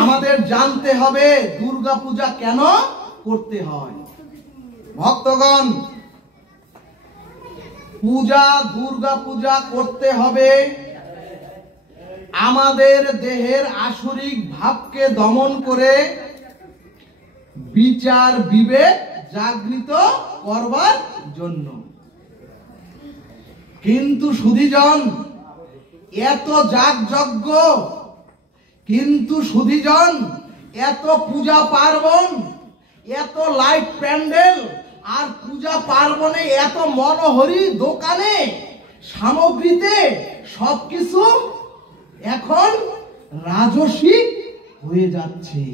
আমাদের জানতে হবে দুর্গা পূজা কেন করতে হয়। ভক্তগণ, দুর্গা পূজা করতে হবে আমাদের দেহের আসরিক ভাবকে দমন করে বিচার বিবেক জাগৃত করবার জন্য। কিন্তু সুধীজন, এত যাগযজ্ঞ, কিন্তু সুধীজন এত পূজা পার্বণ, এত লাইট প্যান্ডেল আর পূজা পার্বণে এত মনোহরি দোকানে সামগ্রীতে সবকিছু এখন রাজসিক হয়ে যাচ্ছে,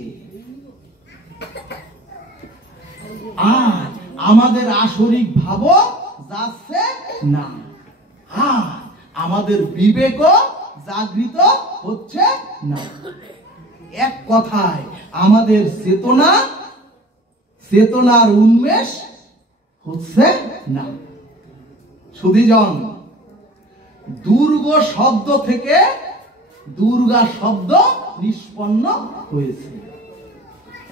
আর আমাদের আসরিক ভাবও যাচ্ছে না, আর আমাদের বিবেকও জাগৃত হচ্ছে না। এক কথায় আমাদের চেতনার উন্মেষ হচ্ছে না। সুধীজন, দুর্গ শব্দ থেকে দুর্গা শব্দ নিষ্পন্ন হয়েছে।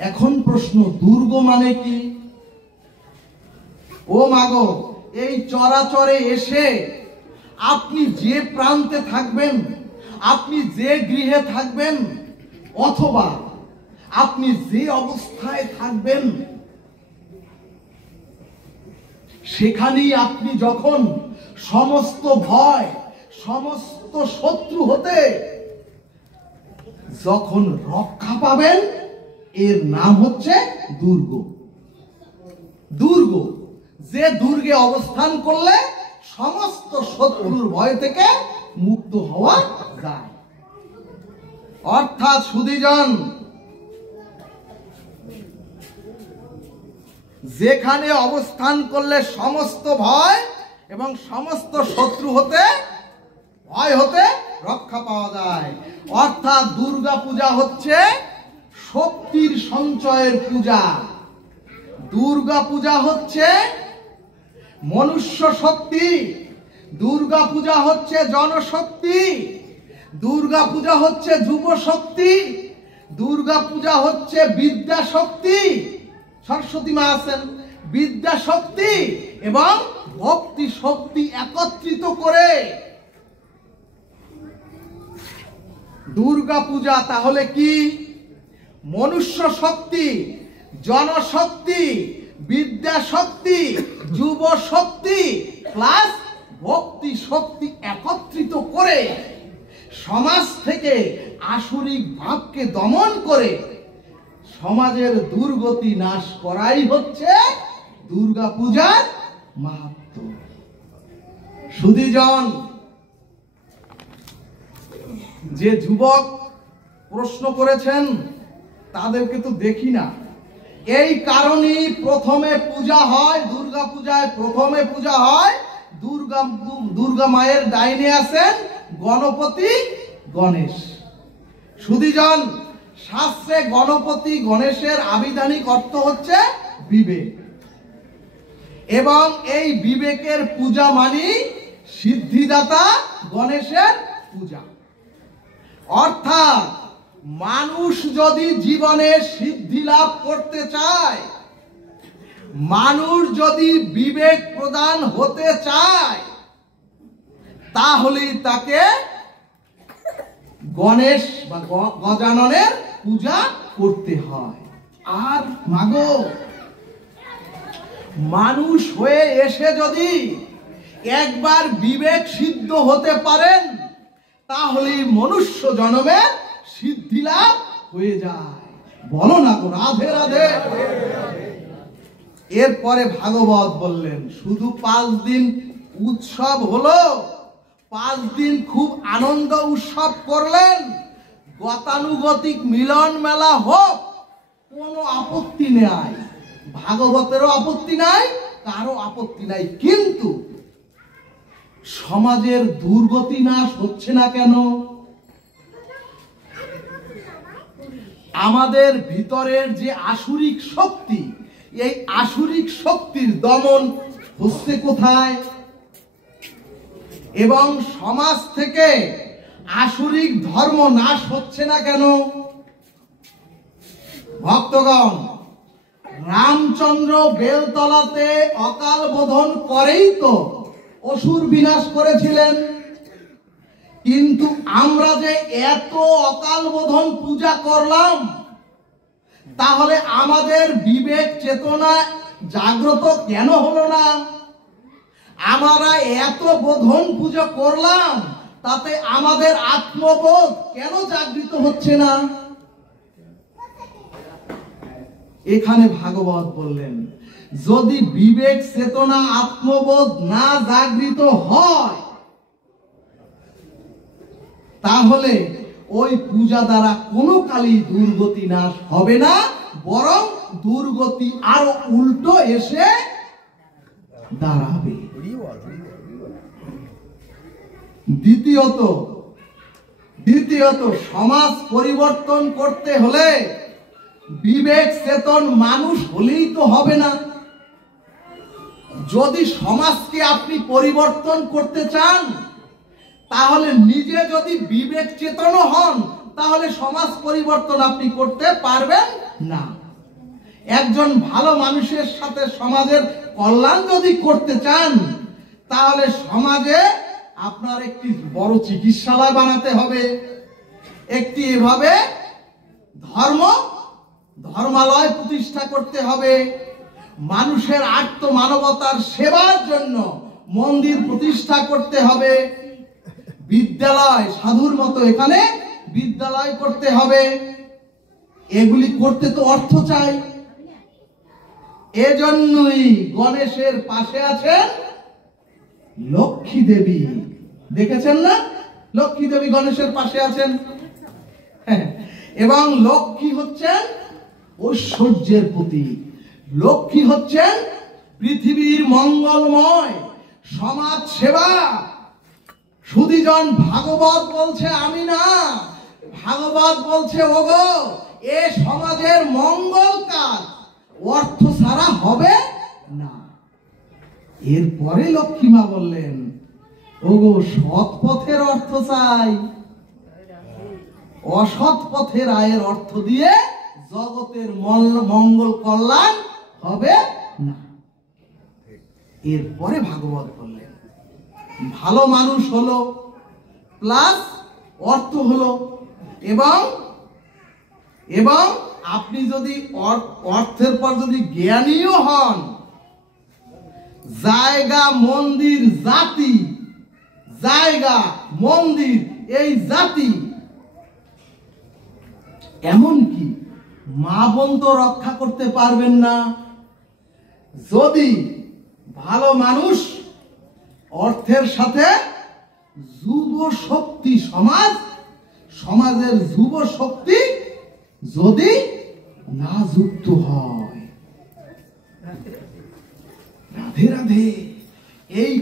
এখন প্রশ্ন, দুর্গ মানে কি? ও মাগো, এই চরাচরে এসে আপনি যে প্রান্তে থাকবেন, আপনি যে গৃহে থাকবেন, অথবা আপনি যে অবস্থায় থাকবেন, সেখানেই আপনি যখন সমস্ত ভয়, সমস্ত শত্রু হতে যখন রক্ষা পাবেন, এর নাম হচ্ছে দুর্গ। দুর্গ, যে দুর্গে অবস্থান করলে সমস্ত শত্রুর ভয় থেকে মুক্ত হওয়া যায়। অর্থাৎ সুধীজন, যেখানে অবস্থান করলে সমস্ত ভয় এবং সমস্ত শত্রু হতে ভয় হতে রক্ষা পাওয়া যায়। অর্থাৎ দুর্গা পূজা হচ্ছে শক্তির সঞ্চয়ের পূজা। দুর্গা পূজা হচ্ছে মনুষ্য শক্তি, দুর্গা পূজা হচ্ছে জনশক্তি, দুর্গা পূজা হচ্ছে যুব শক্তি, দুর্গা পূজা হচ্ছে বিদ্যা শক্তি। সরস্বতী মা আছেন, বিদ্যা শক্তি এবং ভক্তি শক্তি একত্রিত করে দুর্গা পূজা। তাহলে কি? মনুষ্য শক্তি, জনশক্তি, বিদ্যা শক্তি, যুব শক্তি প্লাস ভক্তি শক্তি একত্রিত করে সমাজ থেকে আসরিক ভাবকে দমন করে সমাজের দুর্গতি নাশ করাই হচ্ছে দুর্গা পূজার মাহাত্ম্য। সুধীজন, যে যুবক প্রশ্ন করেছেন তাদেরকে তো দেখি না, এই কারণেই প্রথমে পূজা হয় দুর্গা পূজায়, প্রথমে পূজা হয় দুর্গা মায়ের ডাইনে আছেন গণপতি গণেশ। সুধীজন, শাস্ত্রে গণপতি গণেশের আবিধানিক অর্থ হচ্ছে বিবেক, এবং এই বিবেকের পূজা মানে সিদ্ধিদাতা গণেশের পূজা। অর্থাৎ মানুষ যদি জীবনে সিদ্ধি লাভ করতে চায়, মানুষ যদি বিবেক প্রদান হতে চায়, তাহলেই তাকে গণেশ বা গজাননের পূজা করতে হয়। আর মাগো, মানুষ হয়ে এসে যদি একবার বিবেক সিদ্ধ হতে পারেন, তাহলে মনুষ্য জন্মে সিদ্ধি লাভ হয়ে যায়। বলো না গো, রাধে রাধে। এরপরে ভাগবত বললেন, শুধু 5 দিন উৎসব হলো, 5 দিন খুব আনন্দ উৎসব করলেন, গতানুগতিক মিলন মেলা হোক, কোনো আপত্তি নেই, ভাগবতেরও আপত্তি নাই, কারো আপত্তি নাই। কিন্তু সমাজের দুর্গতি নাশ হচ্ছে না কেন? আমাদের ভিতরের যে আসুরিক শক্তি, এই আসুরিক শক্তির দমন হচ্ছে কোথায়? এবং সমাজ থেকে আসুরিক ধর্ম নাশ হচ্ছে না কেন? ভক্তগণ, রামচন্দ্র বেলতলাতে অকাল বোধন করেই তো অসুর বিনাশ করেছিলেন। কিন্তু আমরা যে এত অকাল বোধন পূজা করলাম, তাহলে আমাদের বিবেক চেতনা জাগ্রত কেন হলো না? আমরা এত বোধন পূজা করলাম, তাতে আমাদের আত্মবোধ কেন জাগৃত হচ্ছে না? এখানে ভাগবত বললেন, যদি বিবেক চেতনা আত্মবোধ না জাগৃত হয়, তাহলে ওই পূজা দ্বারা কোনো কালই দুর্গতি নাশ হবে না, বরং দুর্গতি আরো উল্টো এসে দাঁড়াবে। দ্বিতীয়ত সমাজ পরিবর্তন করতে হলে বিবেক চেতন মানুষ হলেই তো হবে না। যদি সমাজকে আপনি পরিবর্তন করতে চান, তাহলে নিজে যদি বিবেক চেতন হন, তাহলে সমাজ পরিবর্তন আপনি করতে পারবেন না। একজন ভালো মানুষের সাথে সমাজের কল্যাণ যদি করতে চান, তাহলে সমাজে আপনার একটি বড় চিকিৎসালয় বানাতে হবে, একটি এভাবে ধর্মালয় প্রতিষ্ঠা করতে হবে, মানুষের আত্ম মানবতার সেবার জন্য মন্দির প্রতিষ্ঠা করতে হবে, বিদ্যালয় সাধুর মতো এখানে বিদ্যালয় করতে হবে। এগুলি করতে তো অর্থ চাই। এজন্যই গণেশের পাশে আছেন লক্ষ্মী দেবী। দেখেছেন না? লক্ষ্মী দেবী গণেশের পাশে আছেন। এবং লক্ষ্মী হচ্ছেন ঐশ্বর্যের প্রতীক। লক্ষ্মী হচ্ছেন পৃথিবীর মঙ্গলময় সমাজ সেবা। সুধীজন ভাগবত বলছে আমি না, ভাগবত বলছে ওগো, এ সমাজের মঙ্গল কাজ, অর্থ ছাড়া হবে না। এরপরে লক্ষ্মীমা বললেন, ওগো সৎ পথের অর্থ চাই, অসৎ পথের আয়ের অর্থ দিয়ে জগতের মঙ্গল কল্যাণ হবে না। এরপরে ভাগবত বললেন, ভালো মানুষ হলো প্লাস অর্থ হলো, এবং আপনি যদি অর্থের পর যদি জ্ঞানীও হন, জায়গা মন্দির জাতি, জায়গা মন্দির এই জাতি, এমনকি মা বোন তো রক্ষা করতে পারবেন না। যদি ভালো মানুষ অর্থের সাথে যুব শক্তি, সমাজের যুব শক্তি যদি না যুক্ত হয়, রাধে রাধে, এই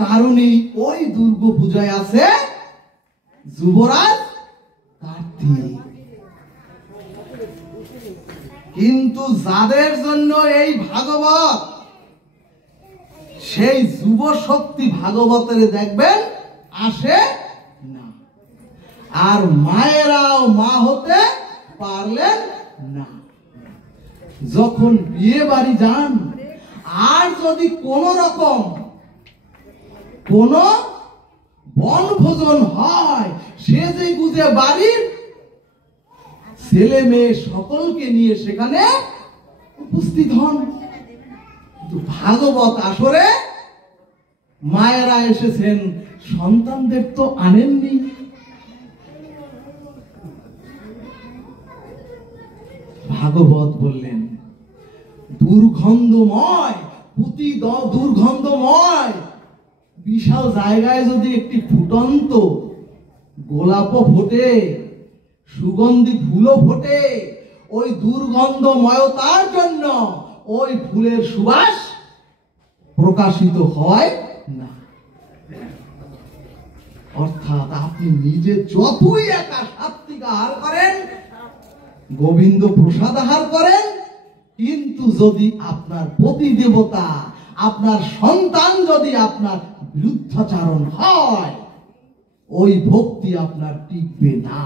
কারণেই ওই দুর্গা পূজায় আছে যুবরাজ কার্তিক। কিন্তু যাদের জন্য এই ভাগবত, সেই যুব শক্তি ভাগবতের দেখবেন আসে না, আর মায়েরাও মা হতে পারলেন না। যখন বিয়ে বাড়ি যান, আর যদি কোন রকম কোন বনভোজন হয়, সে যে গুজে বাড়ির ছেলে মেয়ে সকলকে নিয়ে সেখানে উপস্থিত হন। ভাগবত আসরে মায়েরা এসেছেন, সন্তানদের তো আনেননি। ভাগবত বললেন, দুর্গন্ধময় দুর্গন্ধময় বিশাল জায়গায় যদি একটি ফুটন্ত গোলাপও ফোটে, সুগন্ধি ফুলও ফোটে, ওই দুর্গন্ধময়তার জন্য ওই ফুলের সুবাস প্রকাশিত হয় না। অর্থাৎ আপনি নিজে যতই একা সাত্বিক আহার করেন, গোবিন্দ প্রসাদ আহার করেন, কিন্তু যদি আপনার পতি দেবতা, আপনার সন্তান যদি আপনার বিরুদ্ধাচরণ হয়, ওই ভক্তি আপনার টিকবে না।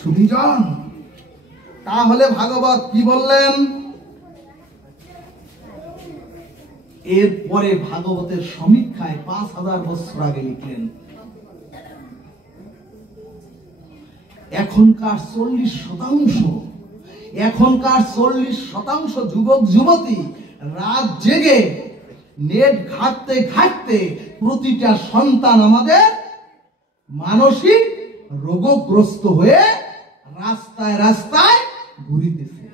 সুধীজন, তাহলে ভাগবত কি বললেন? এরপরে ভাগবতের সমীক্ষায় 5000 বছর আগে লিখলেন, এখনকার 40% যুবক যুবতী রাত জেগে নেট ঘাটতে ঘাটতে প্রতিটা সন্তান আমাদের মানসিক রোগগ্রস্ত হয়ে রাস্তায় রাস্তায় ঘুরিতেছে।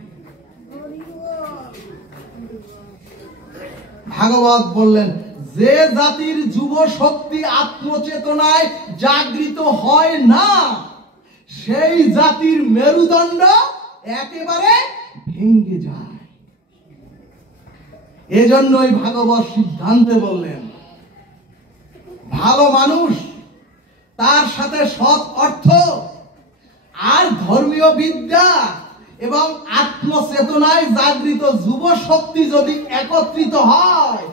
ভাগবত বললেন, যে জাতির যুব শক্তি আত্মচেতনায় জাগৃত হয় না, সেই জাতির মেরুদণ্ড একেবারে ভেঙে যায়। এজন্যই ভাগবত সিদ্ধান্তে বললেন, ভালো মানুষ, তার সাথে সৎ অর্থ আর ধর্মীয় বিদ্যা এবং আত্মচেতনায় জাগৃত যুব শক্তি যদি একত্রিত হয়,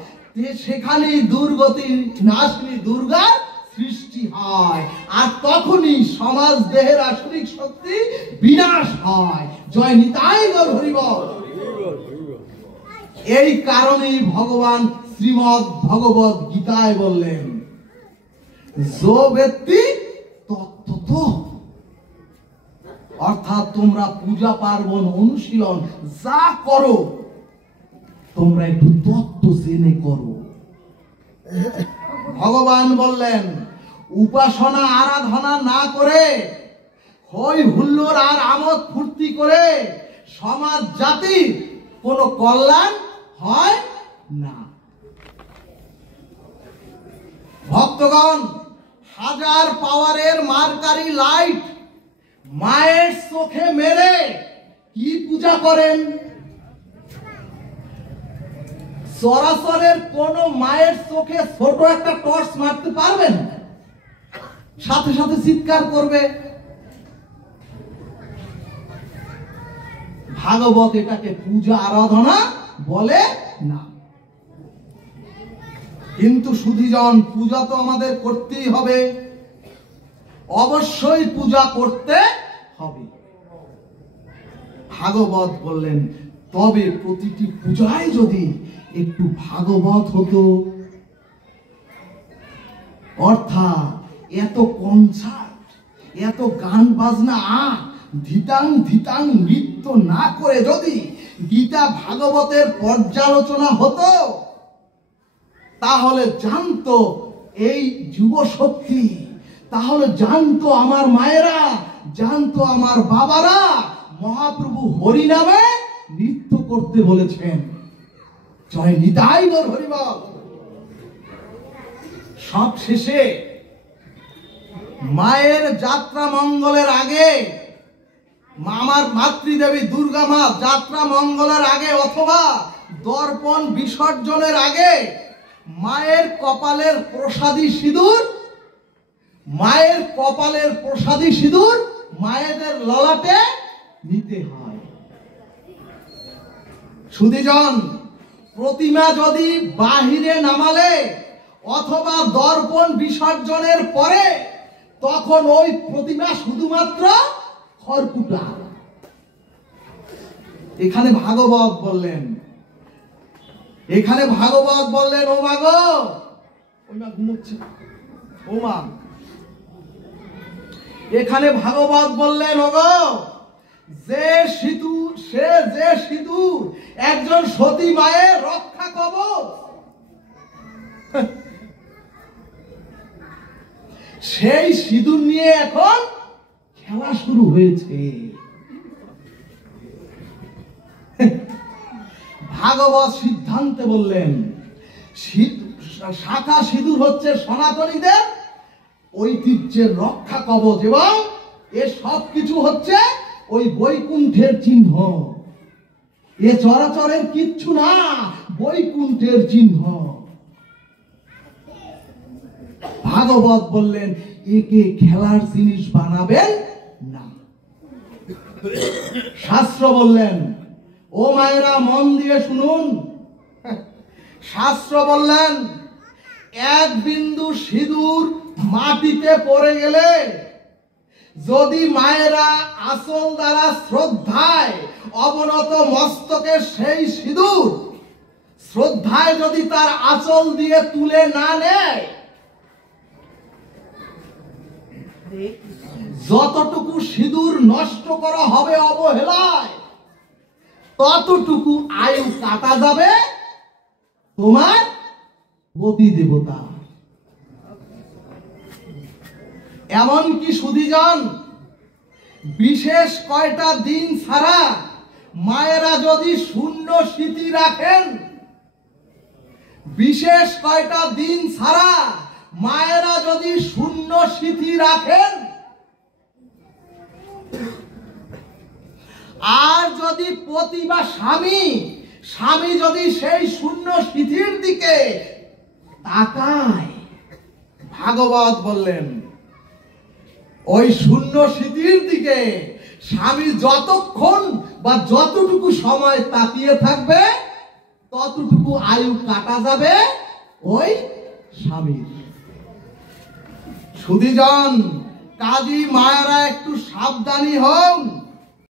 সেখানেই দুর্গতি নাশিনী দুর্গার সৃষ্টি হয়, আর তখনই সমাজ দেহের আসরিক শক্তি বিনাশ হয়। জয় নিতাই গৌর হরি বল। এই কারণেই ভগবান শ্রীমদ্ ভগবত গীতায় বললেন, যো ব্যক্তি তত্ত্বত, অর্থাৎ তোমরা পূজা পার্বণ অনুশীলন যা করো, তোমরা একটু তত্ত্ব জেনে করো। ভগবান বললেন, উপাসনা আরাধনা না করে, হই হুল্লোড় আর আমোদ ফুর্তি করে সমাজ জাতির কোনো কল্যাণ হয় না। ভক্তগণ, হাজার পাওয়ারের মার্কারি লাইট মায়ের চোখে মেরে কি পূজা করেন? সরাসরের কোন মায়ের চোখে ছোট একটা টর্চ মারতে পারবেন? সাথে সাথে চিৎকার করবে। ভাগবত এটাকে পূজা আরাধনা বলে না। কিন্তু সুধীজন, পূজা তো আমাদের করতেই হবে, অবশ্যই পূজা করতে হবে। ভাগবত বললেন, তবে প্রতিটি পূজায় যদি একটু ভাগবত হতো, অর্থাৎ এত কনসার্ট, এত গান বাজনা, ধিতাং ধিতাং নৃত্য না করে যদি গীতা ভাগবতের পর্যালোচনা হতো, তাহলে জানতো এই যুব শক্তি, তাহলে জানতো আমার মায়েরা, জানতো আমার বাবারা, মহাপ্রভু হরি নামে নৃত্য করতে বলেছেন। জয় নিতাই গৌর হরি বল। সব শেষে মায়ের যাত্রা মঙ্গলের আগে, আমার মাতৃদেবী দুর্গা মা যাত্রা মঙ্গলের আগে অথবা দর্পণ বিসর্জনের আগে মায়ের কপালের প্রসাদী সিঁদুর, মায়েদের ললাটে নিতে হয়। সুধীজন, প্রতিমা যদি বাহিরে নামালে অথবা দর্পণ বিসর্জনের পরে, তখন ওই প্রতিমা শুধুমাত্র খড়কুটা। এখানে ভাগবত বললেন, ও মা গো, ওই মা ঘুমোচ্ছে, ও মা। এখানে ভাগবত বললেন, ও গো, যে সিঁদুর একজন সতী মায়ের রক্ষা কবচ, সেই সিঁদুর নিয়ে এখন খেলা শুরু হয়েছে। ভাগবত সিদ্ধান্তে বললেন, শাখা সিঁদুর হচ্ছে সনাতনীদের ঐতিহ্যের রক্ষা কবচ, এবং এ সব কিছু হচ্ছে ওই বৈকুণ্ঠের চিহ্ন। এ চরাচরের কিচ্ছু না, বৈকুণ্ঠের চিহ্ন। ভাগবত বললেন, একে খেলার জিনিস বানাবেন না। শাস্ত্র বললেন, ও মায়েরা মন দিয়ে শুনুন, শাস্ত্র বললেন, এক বিন্দু সিঁদুর মাটিতে পড়ে গেলে যদি মায়েরা আঁচল দ্বারা শ্রদ্ধায় অবনত মস্তকে সেই সিঁদুর শ্রদ্ধায় যদি তার আঁচল দিয়ে তুলে না নেয়, যতটুকু সিঁদুর নষ্ট করা হবে অবহেলায়, ততটুকু আয়ু কাটা যাবে তোমার পতি দেবতা। এমনকি সুধীজন, বিশেষ কয়টা দিন ছাড়া মায়েরা যদি শূন্য স্মৃতি রাখেন, বিশেষ কয়টা দিন ছাড়া মায়েরা যদি শূন্য স্মৃতি রাখেন, আর যদি পতি বা স্বামী যদি সেই শূন্য স্মৃতির দিকে তাকায়, ভাগবত বললেন ওই শূন্য স্মৃতির দিকে স্বামী যতক্ষণ বা যতটুকু সময় তাকিয়ে থাকবে, ততটুকু আয়ু কাটা যাবে ওই স্বামীর। সুধীজন, কাজী মায়েরা একটু সাবধানী হন।